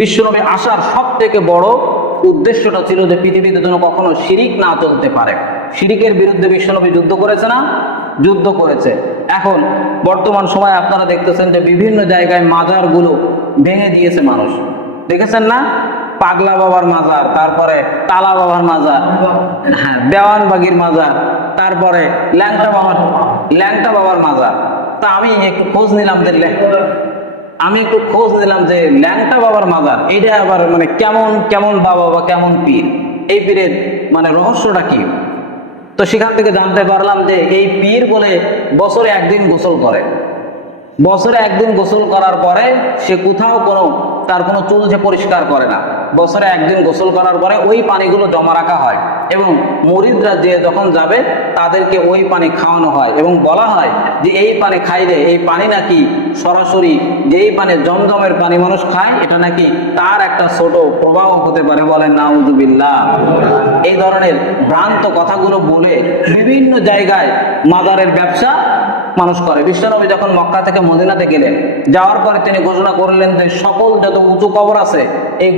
বিশ্বনবী আসার সব থেকে বড় উদ্দেশ্যটা ছিল যে পৃথিবীতে যেন কখনো শিরিক না চলতে পারে। শিরিকের বিরুদ্ধে বিশ্বনবী যুদ্ধ করেছে না? যুদ্ধ করেছে। এখন বর্তমান সময় আপনারা দেখতেছেন যে বিভিন্ন জায়গায় মাজারগুলো ভেঙে দিয়েছে মানুষ, দেখেছেন না? পাগলা বাবার মাজার, তারপরে তালা বাবার মাজার, হ্যাঁ দেওয়ানবাগির মাজার, তারপরে ল্যাংটা বাবার মাজার। তা আমি একটু খোঁজ নিলাম যে ল্যাংটা বাবার মাজার এইটা আবার মানে কেমন কেমন বাবা বা কেমন পীর, এই পীরের মানে রহস্যটা কি? তো সেখান থেকে জানতে পারলাম যে এই পীর বলে বছরে একদিন গোসল করে। বছরে একদিন গোসল করার পরে সে কোথাও তার কোনো চুল যে পরিষ্কার করে না। বছরে একদিন গোসল করার পরে ওই পানিগুলো জমা রাখা হয় এবং মুরিদরা যে যখন যাবে তাদেরকে ওই পানি খাওয়ানো হয় এবং বলা হয় যে এই পানি খাইলে, এই পানি নাকি সরাসরি যেই পানি জমজমের পানি মানুষ খায়, এটা নাকি তার একটা ছোট প্রভাব হতে পারে। বলেন নাউযুবিল্লাহ। এই ধরনের ভ্রান্ত কথাগুলো বলে বিভিন্ন জায়গায় মাজারের ব্যবসা মানুষ করে। বিশ্বনবী যখন মক্কা থেকে মদিনাতে গেলেন, যাওয়ার পরে তিনি ঘোষণা করলেন যে সকল যত উঁচু কবর আছে, এই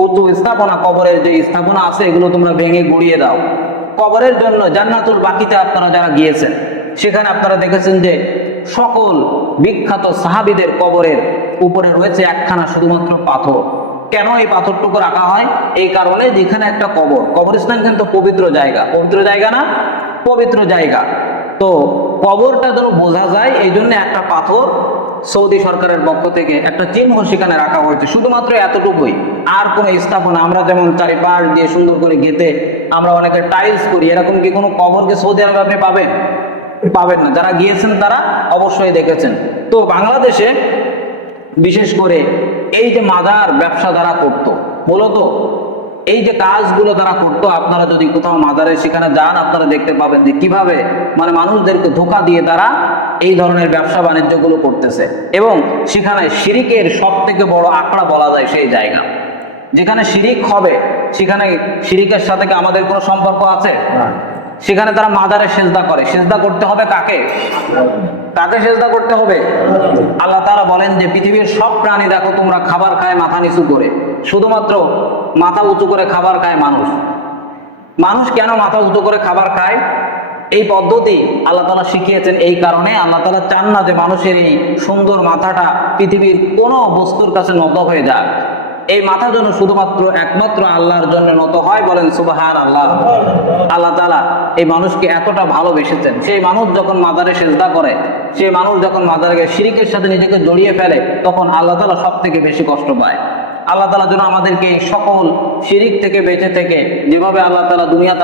উঁচু স্থাপনা, কবরের যে স্থাপনা আছে এগুলো তোমরা ভেঙে গুড়িয়ে দাও। কবরের জন্য জান্নাতুল বাকিতে আপনারা যারা গিয়েছেন সেখানে আপনারা দেখেছেন যে সকল বিখ্যাত সাহাবীদের কবরের উপরে রয়েছে একখানা শুধুমাত্র পাথর। কেন এই পাথরটুকু রাখা হয়? এই কারণে যেখানে একটা কবরস্থান কিন্তু পবিত্র জায়গা, পবিত্র জায়গা না? পবিত্র জায়গা। তো কবরটা যেন বোঝা যায় এই জন্য একটা পাথর সৌদি সরকারের পক্ষ থেকে একটা চিহ্ন সেখানে রাখা হয়েছে, শুধুমাত্র এতটুকুই। আর কোনো স্থাপনা, আমরা যেমন চারিপাশ দিয়ে সুন্দর করে গেতে আমরা অনেকে টাইলস করি, এরকম কি কোনো কবরকে সৌদি আরবে আপনি পাবেন না। যারা গিয়েছেন তারা অবশ্যই দেখেছেন। তো বাংলাদেশে বিশেষ করে এই যে মাজার ব্যবসা দ্বারা করতো, মূলত এই যে কাজগুলো তারা করতো, আপনারা যদি কোথাও মাজারে সেখানে যান আপনারা দেখতে পাবেন যে কিভাবে মানে মানুষদেরকে ধোঁকা দিয়ে তারা এই ধরনের ব্যবসা বাণিজ্যগুলো করতেছে। এবং সেখানে শিরিকের সব থেকে বড় আঁকড়া বলা যায় সেই জায়গা যেখানে শিরিক হবে, সেখানে শিরিকের সাথে কি আমাদের কোনো সম্পর্ক আছে? সেখানে তারা মাজারে সেজদা করে। সেজদা করতে হবে কাকে? কাকে সেজদা করতে হবে? আল্লাহ তাআলা বলেন যে পৃথিবীর সব প্রাণী দেখো তোমরা খাবার খায় মাথা নিচু করে, শুধুমাত্র মাথা উঁচু করে খাবার খায় মানুষ। মানুষ কেন মাথা উঁচু করে খাবার খায়? এই পদ্ধতি আল্লাহ তাআলা শিখিয়েছেন এই কারণে, আল্লাহ তাআলা চান না যে মানুষের এই সুন্দর মাথাটা পৃথিবীর কোনো বস্তুর কাছে নত হয়ে যায়। এই মাথা যেন শুধুমাত্র একমাত্র আল্লাহর জন্য নত হয়। বলেন সুবহানাল্লাহ। আল্লাহ তাআলা এই মানুষকে এতটা ভালোবেসেছেন, সেই মানুষ যখন মাজারে সেজদা করে, সেই মানুষ যখন মাজারে শিরিকের সাথে নিজেকে জড়িয়ে ফেলে, তখন আল্লাহ তাআলা সব থেকে বেশি কষ্ট পায়। আল্লাহ তাআলা যেন আমাদেরকে এই সকল শিরিক থেকে বেঁচে থেকে, যেভাবে আল্লাহ তাআলা দুনিয়া